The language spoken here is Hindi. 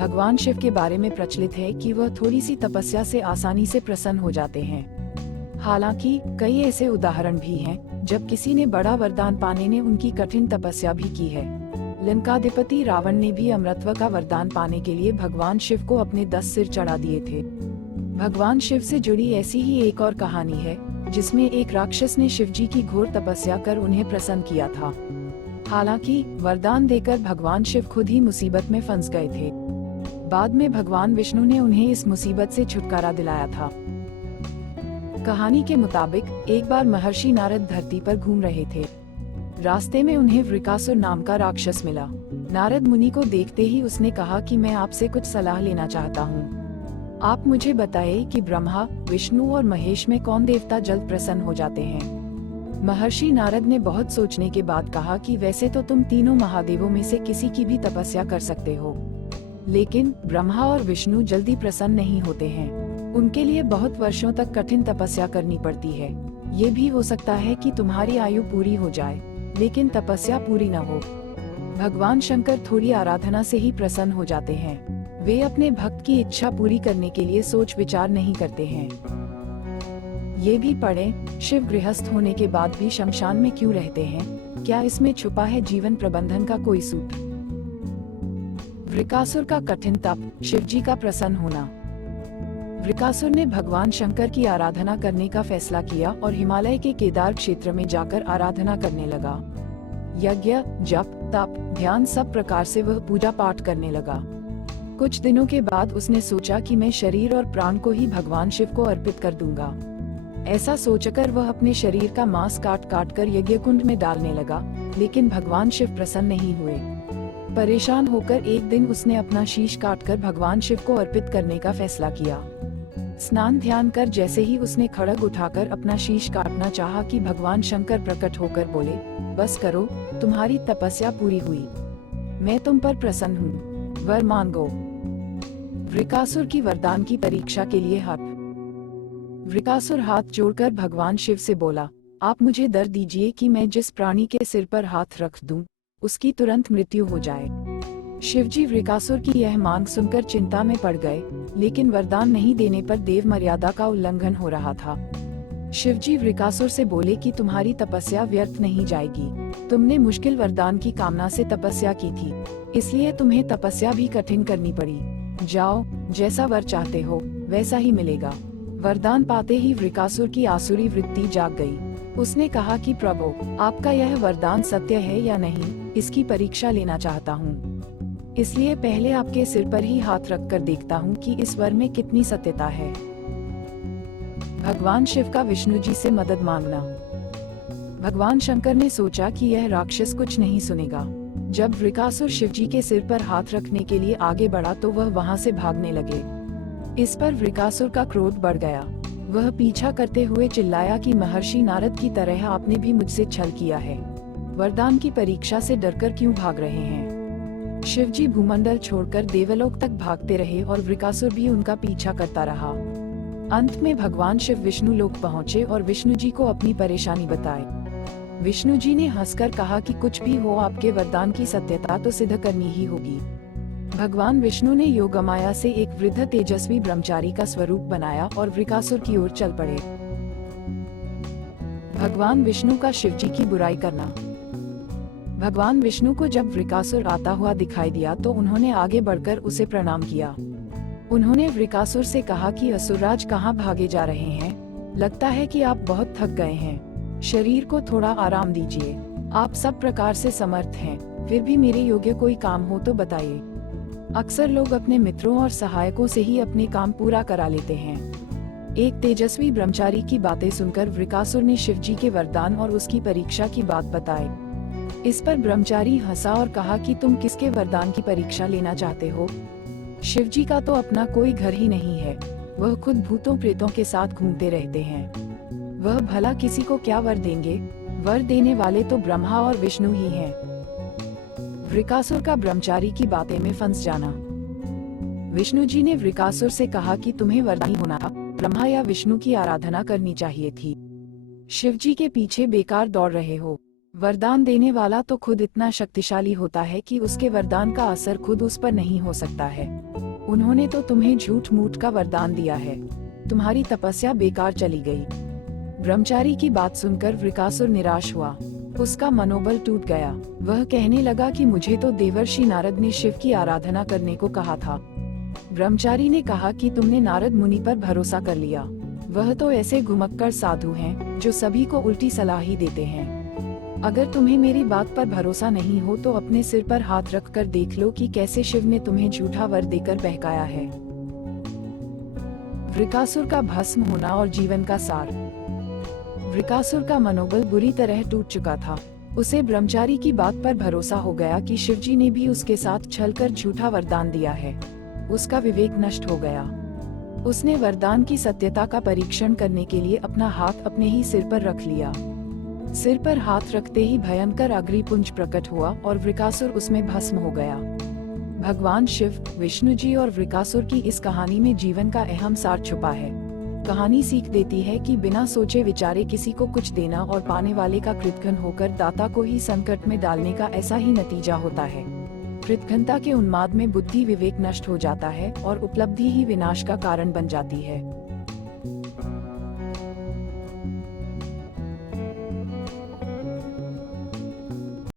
भगवान शिव के बारे में प्रचलित है कि वह थोड़ी सी तपस्या से आसानी से प्रसन्न हो जाते हैं। हालांकि कई ऐसे उदाहरण भी हैं जब किसी ने बड़ा वरदान पाने ने उनकी कठिन तपस्या भी की है। लंकाधिपति रावण ने भी अमरत्व का वरदान पाने के लिए भगवान शिव को अपने 10 सिर चढ़ा दिए थे। भगवान शिव से जुड़ी ऐसी ही एक और कहानी है जिसमें एक राक्षस ने शिव जी की घोर तपस्या कर उन्हें प्रसन्न किया था। हालांकि वरदान देकर भगवान शिव खुद ही मुसीबत में फंस गए थे। बाद में भगवान विष्णु ने उन्हें इस मुसीबत से छुटकारा दिलाया था। कहानी के मुताबिक एक बार महर्षि नारद धरती पर घूम रहे थे। रास्ते में उन्हें वृकासुर नाम का राक्षस मिला। नारद मुनि को देखते ही उसने कहा कि मैं आपसे कुछ सलाह लेना चाहता हूँ। आप मुझे बताएं कि ब्रह्मा, विष्णु और महेश में कौन देवता जल्द प्रसन्न हो जाते हैं। महर्षि नारद ने बहुत सोचने के बाद कहा कि वैसे तो तुम तीनों महादेवों में से किसी की भी तपस्या कर सकते हो, लेकिन ब्रह्मा और विष्णु जल्दी प्रसन्न नहीं होते हैं। उनके लिए बहुत वर्षों तक कठिन तपस्या करनी पड़ती है। ये भी हो सकता है कि तुम्हारी आयु पूरी हो जाए, लेकिन तपस्या पूरी न हो। भगवान शंकर थोड़ी आराधना से ही प्रसन्न हो जाते हैं। वे अपने भक्त की इच्छा पूरी करने के लिए सोच विचार नहीं करते हैं। ये भी पढ़ें, शिव गृहस्थ होने के बाद भी शमशान में क्यों रहते हैं? क्या इसमें छुपा है जीवन प्रबंधन का कोई सूत्र? वृकासुर का कठिन तप, शिव जी का प्रसन्न होना। वृकासुर ने भगवान शंकर की आराधना करने का फैसला किया और हिमालय के केदार क्षेत्र में जाकर आराधना करने लगा। यज्ञ, जप, तप, ध्यान सब प्रकार से वह पूजा पाठ करने लगा। कुछ दिनों के बाद उसने सोचा कि मैं शरीर और प्राण को ही भगवान शिव को अर्पित कर दूंगा। ऐसा सोचकर वह अपने शरीर का मांस काट काट कर यज्ञ कुंड में डालने लगा, लेकिन भगवान शिव प्रसन्न नहीं हुए। परेशान होकर एक दिन उसने अपना शीश काटकर भगवान शिव को अर्पित करने का फैसला किया। स्नान ध्यान कर जैसे ही उसने खड्ग उठाकर अपना शीश काटना चाहा कि भगवान शंकर प्रकट होकर बोले, बस करो, तुम्हारी तपस्या पूरी हुई। मैं तुम पर प्रसन्न हूँ, वर मांगो। वृकासुर की वरदान की परीक्षा के लिए हट। वृकासुर हाथ जोड़कर भगवान शिव से बोला, आप मुझे वर दीजिए कि मैं जिस प्राणी के सिर पर हाथ रख दूं, उसकी तुरंत मृत्यु हो जाए। शिवजी वृकासुर की यह मांग सुनकर चिंता में पड़ गए, लेकिन वरदान नहीं देने पर देव मर्यादा का उल्लंघन हो रहा था। शिवजी वृकासुर से बोले कि तुम्हारी तपस्या व्यर्थ नहीं जाएगी। तुमने मुश्किल वरदान की कामना से तपस्या की थी, इसलिए तुम्हें तपस्या भी कठिन करनी पड़ी। जाओ, जैसा वर चाहते हो वैसा ही मिलेगा। वरदान पाते ही वृकासुर की आसुरी वृत्ति जाग गई। उसने कहा कि प्रभु, आपका यह वरदान सत्य है या नहीं, इसकी परीक्षा लेना चाहता हूँ। इसलिए पहले आपके सिर पर ही हाथ रखकर देखता हूँ कि इस वर में कितनी सत्यता है। भगवान शिव का विष्णु जी से मदद मांगना। भगवान शंकर ने सोचा कि यह राक्षस कुछ नहीं सुनेगा। जब वृकासुर शिवजी के सिर पर हाथ रखने के लिए आगे बढ़ा तो वह वहां से भागने लगे। इस पर वृकासुर का क्रोध बढ़ गया। वह पीछा करते हुए चिल्लाया कि महर्षि नारद की तरह आपने भी मुझसे छल किया है। वरदान की परीक्षा से डरकर क्यों भाग रहे हैं? शिवजी भूमंडल छोड़कर देवलोक तक भागते रहे और वृकासुर भी उनका पीछा करता रहा। अंत में भगवान शिव विष्णु लोक पहुँचे और विष्णु जी को अपनी परेशानी बताई। विष्णु जी ने हंसकर कहा कि कुछ भी हो, आपके वरदान की सत्यता तो सिद्ध करनी ही होगी। भगवान विष्णु ने योगमाया से एक वृद्ध तेजस्वी ब्रह्मचारी का स्वरूप बनाया और वृकासुर की ओर चल पड़े। भगवान विष्णु का शिवजी की बुराई करना। भगवान विष्णु को जब वृकासुर आता हुआ दिखाई दिया तो उन्होंने आगे बढ़कर उसे प्रणाम किया। उन्होंने वृकासुर से कहा कि असुरराज कहाँ भागे जा रहे हैं? लगता है कि आप बहुत थक गए हैं। शरीर को थोड़ा आराम दीजिए। आप सब प्रकार से समर्थ हैं, फिर भी मेरे योग्य कोई काम हो तो बताइए। अक्सर लोग अपने मित्रों और सहायकों से ही अपने काम पूरा करा लेते हैं। एक तेजस्वी ब्रह्मचारी की बातें सुनकर वृकासुर ने शिवजी के वरदान और उसकी परीक्षा की बात बताई। इस पर ब्रह्मचारी हंसा और कहा कि तुम किसके वरदान की परीक्षा लेना चाहते हो? शिवजी का तो अपना कोई घर ही नहीं है। वह खुद भूतों प्रेतों के साथ घूमते रहते हैं। वह भला किसी को क्या वर देंगे? वर देने वाले तो ब्रह्मा और विष्णु ही हैं। वृकासुर का ब्रह्मचारी की बातें में फंस जाना। विष्णु जी ने वृकासुर से कहा कि तुम्हें वरदानी होना था, ब्रह्मा या विष्णु की आराधना करनी चाहिए थी। शिवजी के पीछे बेकार दौड़ रहे हो। वरदान देने वाला तो खुद इतना शक्तिशाली होता है कि उसके वरदान का असर खुद उस पर नहीं हो सकता है। उन्होंने तो तुम्हें झूठ मूठ का वरदान दिया है, तुम्हारी तपस्या बेकार चली गई। ब्रह्मचारी की बात सुनकर वृकासुर निराश हुआ, उसका मनोबल टूट गया। वह कहने लगा कि मुझे तो देवर्षि नारद ने शिव की आराधना करने को कहा था। ब्रह्मचारी ने कहा कि तुमने नारद मुनि पर भरोसा कर लिया, वह तो ऐसे घुमक्कड़ साधु हैं जो सभी को उल्टी सलाह ही देते हैं। अगर तुम्हें मेरी बात पर भरोसा नहीं हो तो अपने सिर पर हाथ रख कर देख लो कि कैसे शिव ने तुम्हें झूठा वर देकर बहकाया है। वृकासुर का भस्म होना और जीवन का सार। वृकासुर का मनोबल बुरी तरह टूट चुका था। उसे ब्रह्मचारी की बात पर भरोसा हो गया कि शिवजी ने भी उसके साथ छलकर झूठा वरदान दिया है। उसका विवेक नष्ट हो गया। उसने वरदान की सत्यता का परीक्षण करने के लिए अपना हाथ अपने ही सिर पर रख लिया। सिर पर हाथ रखते ही भयंकर अग्निपुंज प्रकट हुआ और वृकासुर उसमें भस्म हो गया। भगवान शिव, विष्णु जी और वृकासुर की इस कहानी में जीवन का अहम सार छुपा है। कहानी सीख देती है कि बिना सोचे विचारे किसी को कुछ देना और पाने वाले का कृतघ्न होकर दाता को ही संकट में डालने का ऐसा ही नतीजा होता है। कृतघ्नता के उन्माद में बुद्धि विवेक नष्ट हो जाता है और उपलब्धि ही विनाश का कारण बन जाती है।